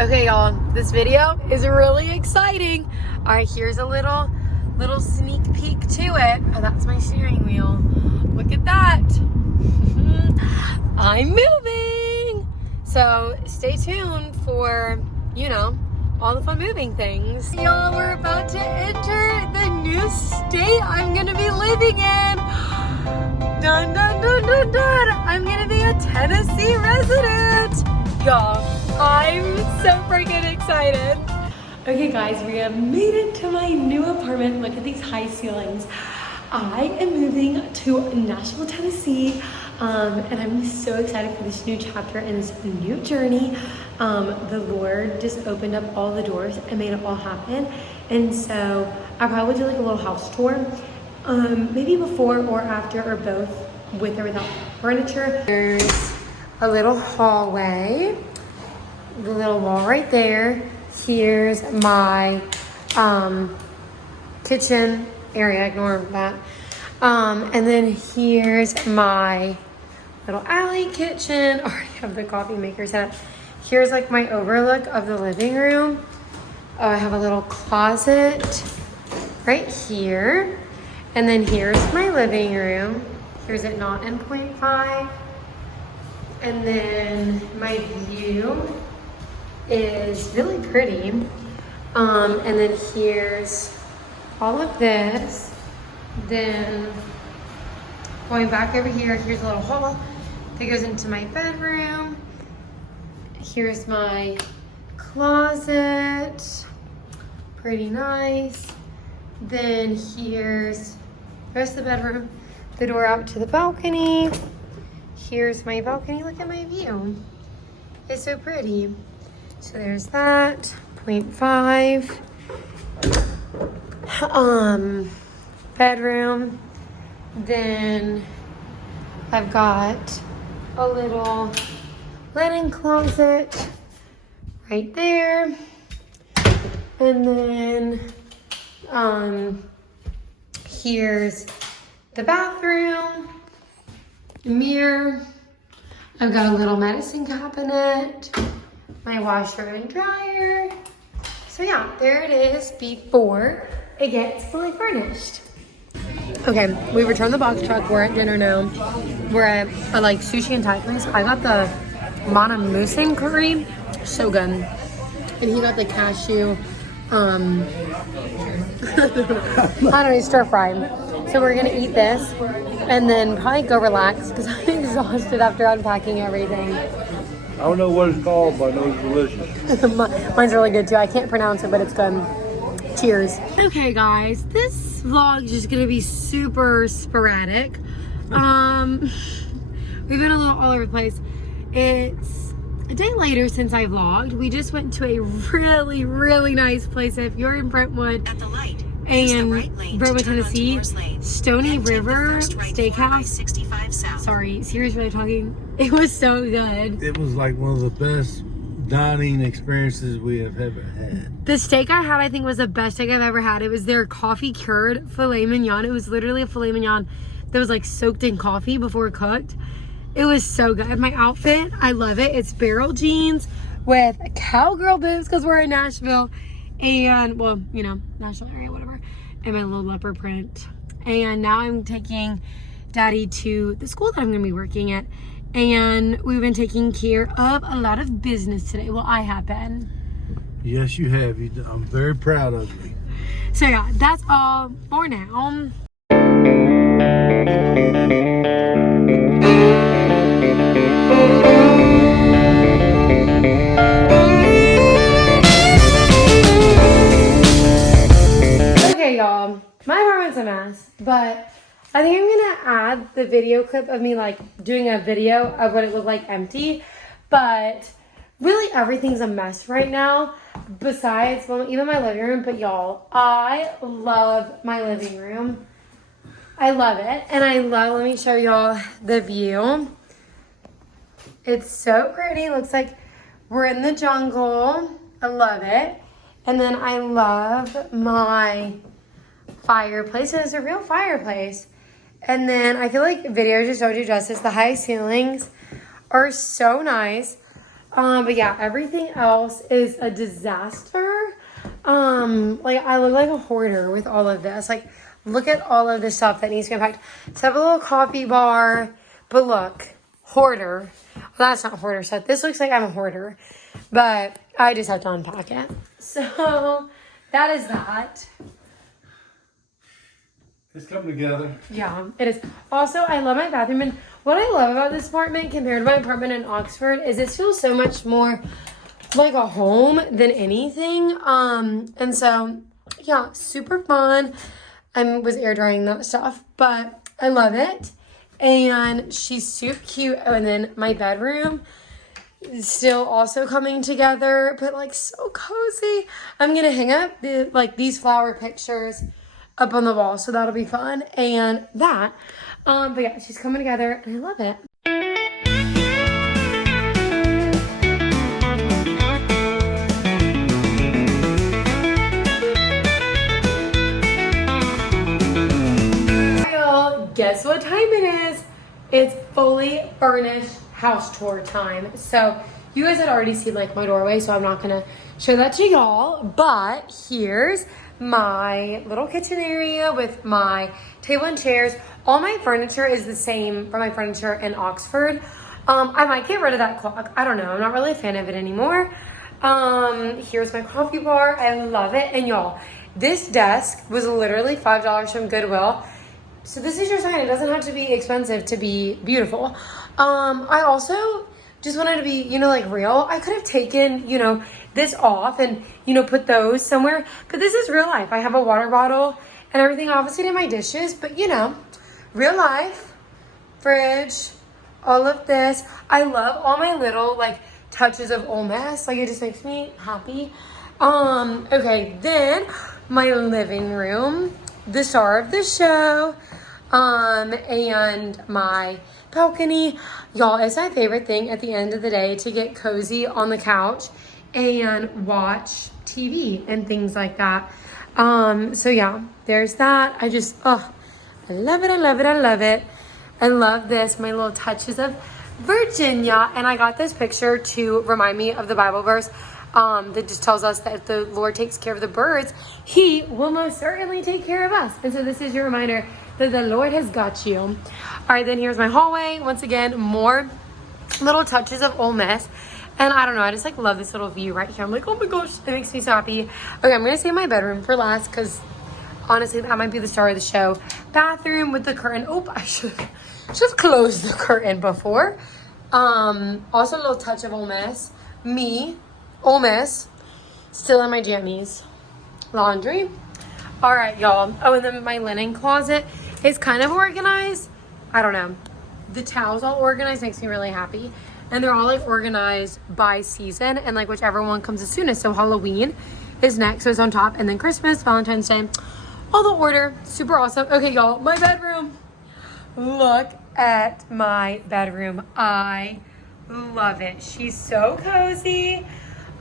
Okay, y'all, this video is really exciting. All right, here's a little sneak peek to it. Oh, that's my steering wheel. Look at that. I'm moving. So stay tuned for, all the fun moving things. Y'all, we're about to enter the new state I'm gonna be living in. Dun, dun, dun, dun, dun. I'm gonna be a Tennessee resident. Y'all, I'm so freaking excited. Okay guys, we have made it to my new apartment. Look at these high ceilings. I am moving to Nashville, Tennessee, and I'm so excited for this new chapter and this new journey. The Lord just opened up all the doors and made it all happen. And so I probably do like a little house tour, maybe before or after or both, with or without furniture. There's a little hallway, the little wall right there. Here's my kitchen area, ignore that. And then here's my little alley kitchen. Already have the coffee maker set. Here's like my overlook of the living room. Oh, I have a little closet right here. And then here's my living room. Here's it not in 0.5. And then my view is really pretty. And then here's all of this. Then going back over here, here's a little hall that goes into my bedroom. Here's my closet, pretty nice. Then here's the rest of the bedroom, the door out to the balcony. Here's my balcony, look at my view. It's so pretty. So there's that, 0.5. Bedroom. Then I've got a little linen closet right there. And then here's the bathroom, mirror. I've got a little medicine cabinet, my washer and dryer. So yeah, there it is before it gets fully furnished. Okay, we returned the box truck. We're at dinner now. We're at a like sushi and Thai place. I got the mana musin curry, so good. And he got the cashew, I don't know, stir fry. So we're gonna eat this and then probably go relax because I'm exhausted after unpacking everything. I don't know what it's called, but I know it's delicious. Mine's really good too. I can't pronounce it, but it's good. Cheers. Okay guys, this vlog is just gonna be super sporadic. We've been a little all over the place. It's a day later since I vlogged. We just went to a really, really nice place. If you're in Brentwood at the light, and right Brentwood, Tennessee, Stony River right Steakhouse. 65 south. Sorry, Siri's really talking. It was so good. It was like one of the best dining experiences we have ever had. The steak I had, I think, was the best steak I've ever had. It was their coffee cured filet mignon. It was literally a filet mignon that was like soaked in coffee before it cooked. It was so good. My outfit, I love it. It's barrel jeans with cowgirl boots because we're in Nashville. And, well, Nashville area, whatever. And my little leopard print. And now I'm taking Daddy to the school that I'm going to be working at. And we've been taking care of a lot of business today. Well, I have been. Yes, you have. I'm very proud of you. So, yeah, that's all for now. Okay, y'all. My apartment's a mess, but I think I'm gonna add the video clip of me like doing a video of what it looked like empty, but really everything's a mess right now besides, well, even my living room. But y'all, I love my living room. I love it. And let me show y'all the view. It's so pretty. Looks like we're in the jungle. I love it. And then I love my fireplace. It's a real fireplace. And then I feel like video just showed you justice. The high ceilings are so nice. But yeah, everything else is a disaster. Like I look like a hoarder with all of this. Like, look at all of the stuff that needs to be unpacked. So I have a little coffee bar, but look, hoarder. Well, that's not hoarder stuff. This looks like I'm a hoarder, but I just have to unpack it. So that is that. It's coming together. Yeah, it is. Also, I love my bathroom, and what I love about this apartment compared to my apartment in Oxford is it feels so much more like a home than anything. And so yeah, super fun. I was air drying that stuff, but I love it. And she's super cute. Oh, and then my bedroom is still also coming together, but like so cozy. I'm gonna hang up these flower pictures up on the wall, so that'll be fun. And that, but yeah, she's coming together, and I love it. Guess what time it is? It's fully furnished house tour time. So you guys had already seen like my doorway, so I'm not gonna show that to y'all, but here's my little kitchen area with my table and chairs. All my furniture is the same from my furniture in Oxford. I might get rid of that clock. I don't know. I'm not really a fan of it anymore. Here's my coffee bar. I love it. And y'all, this desk was literally $5 from Goodwill. So this is your sign. It doesn't have to be expensive to be beautiful. I also just wanted to be, like real. I could have taken, this off and, put those somewhere. But this is real life. I have a water bottle and everything obviously in my dishes. But, real life, fridge, all of this. I love all my little, touches of Ole Miss. It just makes me happy. Okay, then my living room, the star of the show, and my balcony. Y'all, it's my favorite thing at the end of the day to get cozy on the couch and watch TV and things like that. So yeah, there's that. I love it, I love it, I love it. I love this, my little touches of Virginia. And I got this picture to remind me of the Bible verse that just tells us that if the Lord takes care of the birds, he will most certainly take care of us. And so this is your reminder that the Lord has got you. All right, then here's my hallway. Once again, more little touches of Ole Miss. And I don't know, I just love this little view right here. I'm like, oh my gosh, it makes me so happy. Okay, I'm gonna save my bedroom for last because honestly, that might be the star of the show. Bathroom with the curtain. Oh, I should have closed the curtain before. Also a little touch of Ole Miss. Me, Ole Miss, still in my jammies. Laundry. All right, y'all. Oh, and then my linen closet is kind of organized. I don't know. The towels all organized makes me really happy. And they're all organized by season and whichever one comes the soonest. So Halloween is next, so it's on top. And then Christmas, Valentine's Day, all the order. Super awesome. Okay, y'all, my bedroom. Look at my bedroom. I love it. She's so cozy.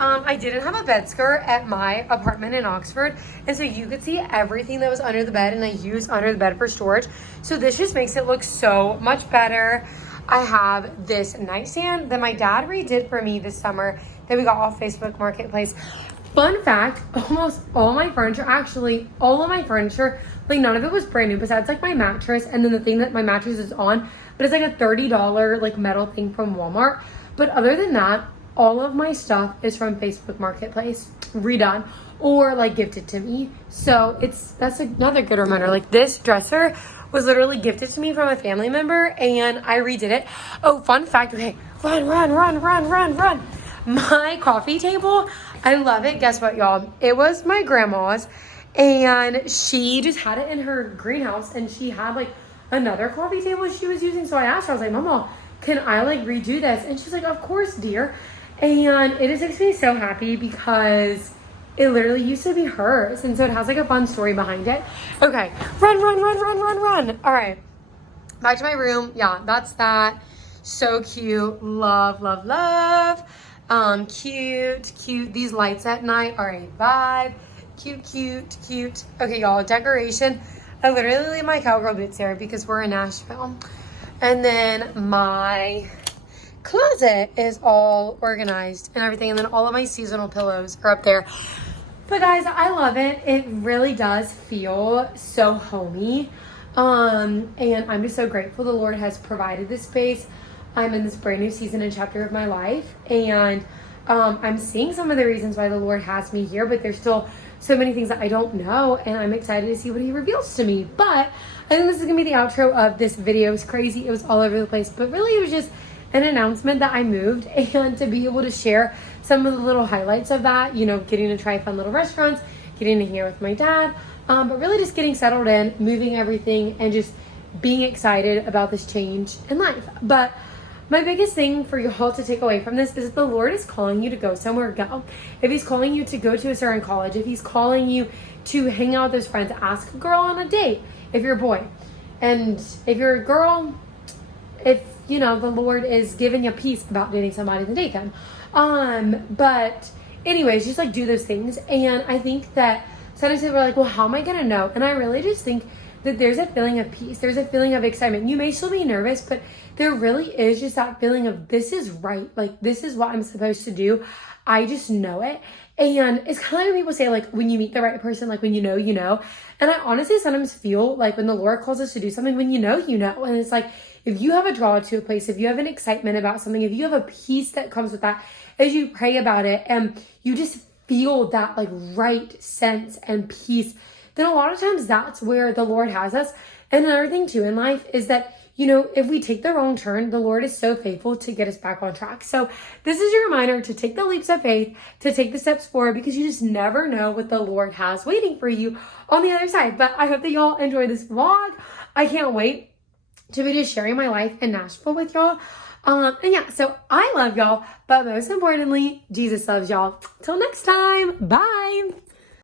I didn't have a bed skirt at my apartment in Oxford, and so you could see everything that was under the bed, and I used under the bed for storage. So this just makes it look so much better. I have this nightstand that my dad redid for me this summer that we got off Facebook Marketplace. Fun fact, almost all my furniture, actually all of my furniture, none of it was brand new besides my mattress and then the thing that my mattress is on, but it's a $30 metal thing from Walmart. But other than that, all of my stuff is from Facebook Marketplace, redone or gifted to me. So that's another good reminder. This dresser was literally gifted to me from a family member and I redid it. Oh, fun fact. Okay, run. My coffee table, I love it. Guess what, y'all? It was my grandma's and she just had it in her greenhouse and she had another coffee table she was using. So I asked her, I was like, Mama, can I redo this? And she's like, of course, dear. And it just makes me so happy because it literally used to be hers. And so it has a fun story behind it. Okay, run. All right, back to my room. Yeah, that's that. So cute. Love. Cute. These lights at night are a vibe. Cute. Okay, y'all, decoration. I literally leave my cowgirl boots there because we're in Nashville. And then my closet is all organized and everything. And then all of my seasonal pillows are up there. But guys, I love it. It really does feel so homey. And I'm just so grateful the Lord has provided this space. I'm in this brand new season and chapter of my life. And I'm seeing some of the reasons why the Lord has me here, but there's still so many things that I don't know. And I'm excited to see what he reveals to me. But I think this is going to be the outro of this video. It was crazy. It was all over the place. But really, it was just an announcement that I moved, and to be able to share some of the little highlights of that, you know, getting to try fun little restaurants, getting to hang out with my dad, but really just getting settled in, moving everything, and just being excited about this change in life. But my biggest thing for you all to take away from this is that the Lord is calling you to go somewhere, go. If he's calling you to go to a certain college, if he's calling you to hang out with those friends, ask a girl on a date if you're a boy. And if you're a girl, if, you know, the Lord is giving you peace about dating somebody, then date them. But anyways, just like do those things. And I think that sometimes people are like, well, how am I going to know? And I really just think that there's a feeling of peace. There's a feeling of excitement. You may still be nervous, but there really is just that feeling of this is right. Like, this is what I'm supposed to do. I just know it. And it's kind of like when people say, like, when you meet the right person, like when you know, you know. And I honestly sometimes feel like when the Lord calls us to do something, when you know, you know. And it's like, if you have a draw to a place, if you have an excitement about something, if you have a peace that comes with that, as you pray about it, and you just feel that like right sense and peace, then a lot of times that's where the Lord has us. And another thing too in life is that, you know, if we take the wrong turn, the Lord is so faithful to get us back on track. So this is your reminder to take the leaps of faith, to take the steps forward, because you just never know what the Lord has waiting for you on the other side. But I hope that y'all enjoy this vlog. I can't wait to be just sharing my life in Nashville with y'all. And yeah, so I love y'all, but most importantly, Jesus loves y'all. Till next time, bye.